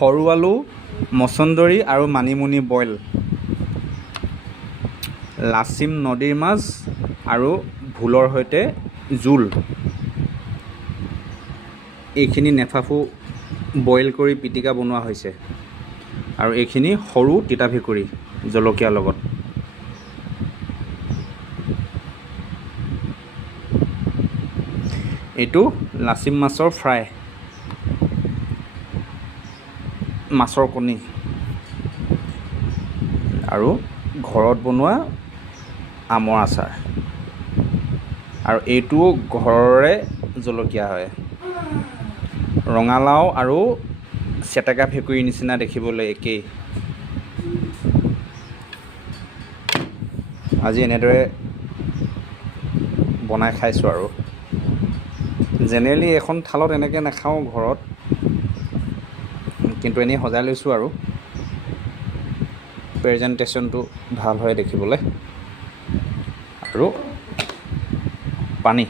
সৰু আলু, মচন্দৰী আৰু মানিমুনি বইল, লাচিম নদীৰ মাছ আৰু ভোলৰ সৈতে জোল। এইখিনি নেফাফু বইল কৰি পিটিকা বনোৱা হৈছে আৰু এইখিনি সৰু তিতা ভেকুৰী জলকীয়াৰ লগত। এইটো লাচিম মাছৰ ফ্ৰাই, মাছৰ কণী আৰু ঘৰত বনোৱা আমৰ আচাৰ, আৰু এইটোও ঘৰৰে জলকীয়া হয়। ৰঙালাও আৰু চেটেকা ভেকুৰীৰ নিচিনা দেখিবলৈ একেই। আজি এনেদৰে বনাই খাইছোঁ আৰু জেনেৰেলি এখন থালত এনেকৈ নাখাওঁ ঘৰত, কিন্তু এনেই সজাই লৈছোঁ আৰু প্ৰেজেণ্টেশ্যনটো ভাল হয় দেখিবলৈ। আৰু পানী